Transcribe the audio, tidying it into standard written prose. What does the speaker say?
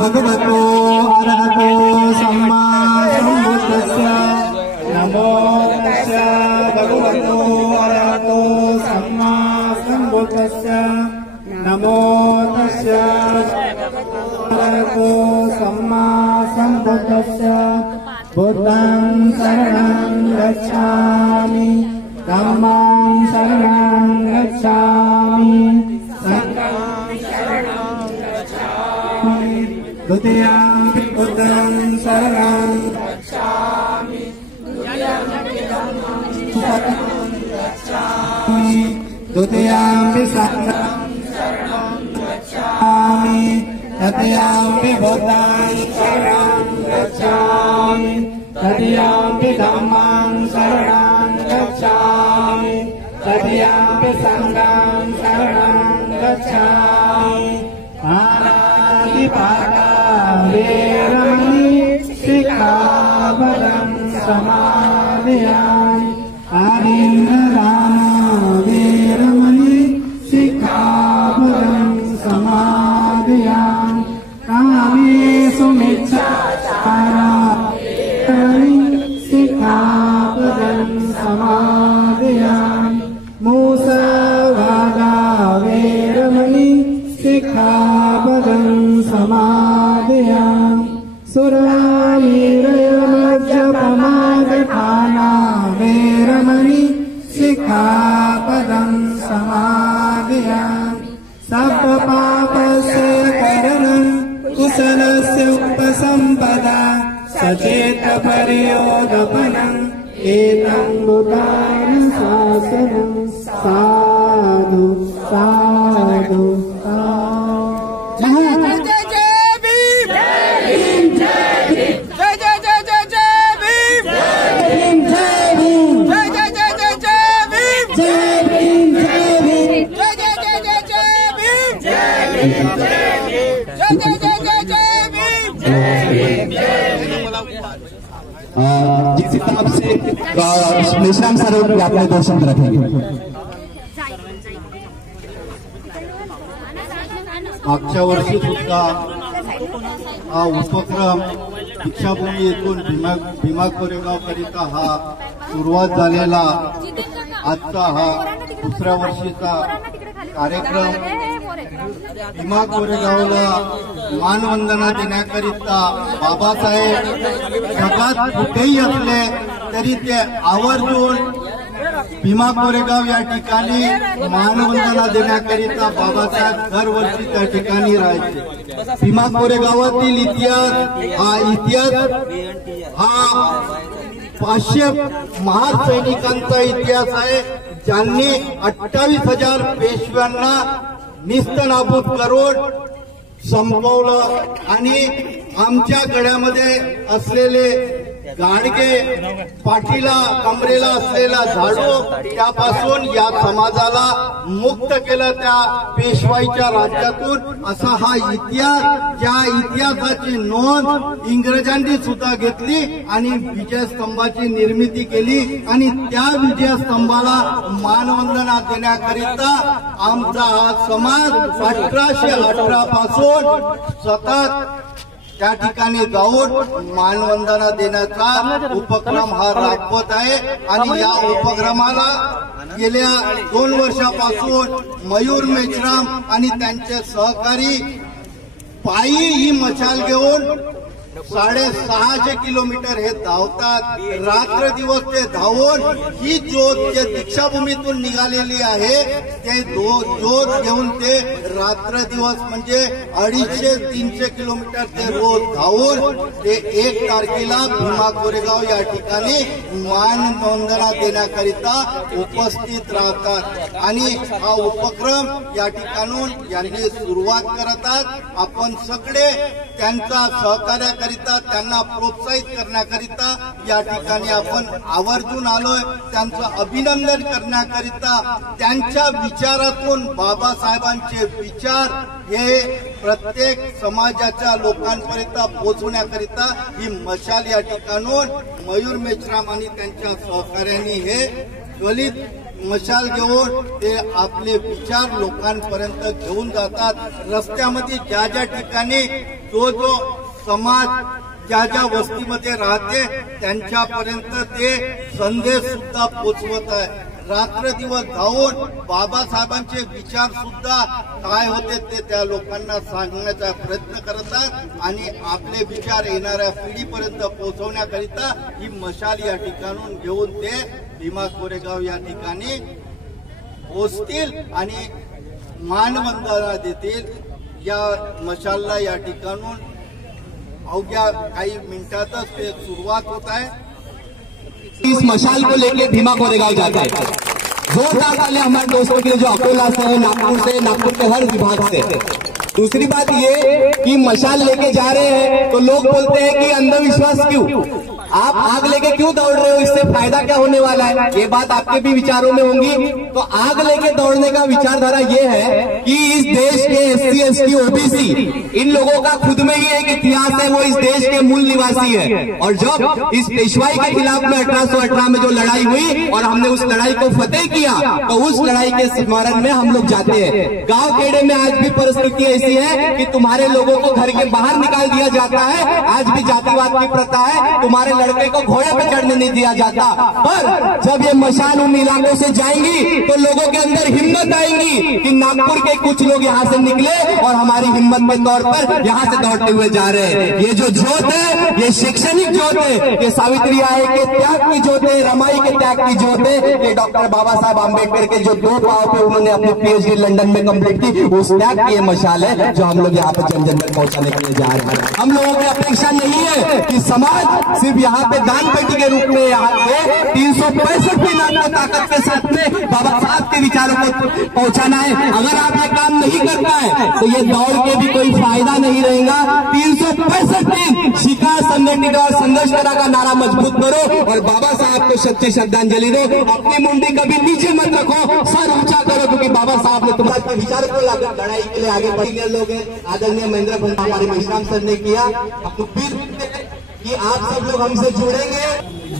भगवतो अरहतो सम्मा सम्बुद्धस्य नमो तस्य भगवतो अरहतो सम्मा सम्बुद्धस्य नमो तस्य अरहतो सम्मा सम्बुद्धस्य बुद्धं शरणं गच्छामि धम्मं शरणं गच्छामि संघं शरणं गच्छामि द्वितीयं बुद्धं शरणं गच्छामि द्वितीयं शरणं गच्छामि द्वितीयं संघं शरणं गच्छामि तृतीयं बुद्धं शरणं गच्छामि तृतीयं धम्मं शरणं गच्छामि तृतीयं संघं शरणं गच्छामि पाणिपादा वेरमणि सिक्खापदं समादयामि आदिन्द्रदान वेरमणि सिक्खापदं समादयामि कामेषु मिच्छाचारा सिक्खापदं समादयामि मुसवादा वेरमणि सिक्खापदं समादयामि सुरामेरयमज्जपमादठाना वेरमणि सिक्खापदं समादयामि सर्वपापस्य करणं कुशलस्य उपसम्पदा सचेतपर्योदपनम् एतं बुधानुशासनं साधु साधु जिस हिसाब से निशान सरोवर के आपने दर्शन रखेंगे। मागच्या वर्षी सुद्धा हा उपक्रम दीक्षाभूमी येथून भीमा कोरेगाव करिता हा सुरुवात झालेला आजचा हा दुसऱ्या वर्षीचा कार्यक्रम भीमा कोरेगावला मानवंदना देण्याकरिता बाबासाहेब जगात कुठेही असले तरी ते आवर्जून भीमा कोरेगाव या ठिकाणी मानवंदना देण्याकरिता बाबासाहेब दरवर्षी त्या ठिकाणी राहायचे। भीमा कोरेगावातील इतिहास हा 500 महार सैनिकांचा इतिहास आहे, ज्यांनी 28,000 पेशव्यांना निस्तनाबूत करून संपवलं आणि आमच्या गड्यामध्ये असलेले गाडगे, पाठीला कमरेला असलेला झाडू त्यापासून या समाजाला मुक्त केलं त्या पेशवाईच्या राज्यातून। असा हा इतिहास, ज्या इतिहासाची नोंद इंग्रजांनी सुद्धा घेतली आणि विजयस्तंभाची निर्मिती केली आणि त्या विजयस्तंभाला मानवंदना देण्याकरिता आमचा हा समाज 1818 पासून सतत त्या ठिकाणी जाऊन मानवंदना देण्याचा उपक्रम हा राबवत आहे। आणि या उपक्रमाला गेल्या 2 वर्षापासून मयूर मेश्राम आणि त्यांचे सहकारी पायी ही मशाल घेऊन 650 किलोमीटर हे धावतात। रात्र दिवस ते धावून ही ज्योत जे दीक्षाभूमीतून निघालेली आहे ते ज्योत घेऊन ते रात्र दिवस म्हणजे 250-300 किलोमीटर ते रोज धावून ते 1 तारखेला भीमा कोरेगाव या ठिकाणी मानवंदना देण्याकरिता उपस्थित राहतात। आणि हा उपक्रम या ठिकाणून यांनी सुरुवात करतात। आपण सगळे त्यांचा सहकार्य त्यांना प्रोत्साहित करण्याकरिता या ठिकाणी आपण आवर्जून आलोय। त्यांचं अभिनंदन करण्याकरिता त्यांच्या विचारातून बाबासाहेबांचे विचार हे प्रत्येक समाजाच्या लोकांपर्यंत पोहोचवण्याकरिता ही मशाल या ठिकाणून मयूर मेश्राम आणि त्यांच्या सहकार्यांनी हे ज्वलित मशाल घेऊन ते आपले विचार लोकांपर्यंत घेऊन जातात। रस्त्यामध्ये ज्या ज्या ठिकाणी जो समाज ज्या ज्या वस्तीमध्ये राहते त्यांच्यापर्यंत ते संदेश सुद्धा पोचवत आहे. रात्र दिवस धावून बाबासाहेबांचे विचार सुद्धा काय होते ते त्या लोकांना सांगण्याचा प्रयत्न करतात आणि आपले विचार येणाऱ्या पिढीपर्यंत पोहोचवण्याकरिता ही मशाल या ठिकाणून घेऊन ते भीमा कोरेगाव या ठिकाणी पोचतील आणि मानवंदना देतील. या मशालला या ठिकाणून अवघ्या काही मिनिटातच ते सुरुवात होत आहे. इस मशाल को लेके भीमा कोरेगांव जाता है. जोरदार तालियां हमारे दोस्तों के लिए जो अकोला से, नागपुर के हर विभाग से. दूसरी बात ये कि मशाल लेके जा रहे हैं तो लोग बोलते हैं कि अंधविश्वास क्यों, आप आग लेके क्यों दौड़ रहे हो, इससे फायदा क्या होने वाला है. ये बात आपके भी विचारों में होंगी. तो आग लेके दौड़ने का विचारधारा ये है कि इस देश के SC ST OBC इन लोगों का खुद में ही एक इतिहास है, वो इस देश के मूल निवासी है. और जब इस पेशवाई के खिलाफ में 1818 में जो लड़ाई हुई और हमने उस लड़ाई को फतेह किया तो उस लड़ाई के स्मरण में हम लोग जाते हैं. गांव खेड़े में आज भी परिस्थिति ऐसी है कि तुम्हारे लोगों को घर के बाहर निकाल दिया जाता है. आज भी जातिवाद की प्रथा है, तुम्हारे लड़के को घोड़े पे चढ़ने नहीं दिया जाता. पर जब ये मशाल उन इलाकों से जाएंगी तो लोगों के अंदर हिम्मत आएंगी कि नागपुर के कुछ लोग यहाँ से निकले और हमारी हिम्मत के तौर पर यहाँ से दौड़ते हुए जा रहे हैं. ये जो जोत है ये शैक्षणिक जोत है, ये सावित्री आई के त्याग की जोत है, रमाई के त्याग की जोत है. ये डॉक्टर बाबा साहब आम्बेडकर के जो 2 पांव पे उन्होंने अपनी PhD लंदन में कंप्लीट की, उस त्याग की ये मशाल है जो हम लोग यहाँ पे जन जन तक पहुंचाने के लिए जा रहे हैं. हम लोगों की अपेक्षा नहीं है कि समाज सिर्फ यहाँ पे दान पेटी के रूप में यहाँ पे 365 दिन आपको ताकत के साथ में बाबा साहब के विचारों को पहुंचाना है. अगर आप ये काम नहीं कर पाए तो ये दौड़ के भी कोई फायदा नहीं रहेगा. 365 दिन शिकार संगठित और संघर्ष करा का नारा मजबूत करो और बाबा साहब को सच्ची श्रद्धांजलि दो. अपनी मुंडी कभी नीचे मत रखो, सर ऊंचा करो, क्योंकि बाबा साहब ने तुम्हारे विचार को लड़ाई के लिए आगे बढ़े लोग हैं. आदरणीय महेंद्र भंडारी हमारे मेश्राम सर ने किया. आपको कि आप सब लोग हमसे जुड़ेंगे.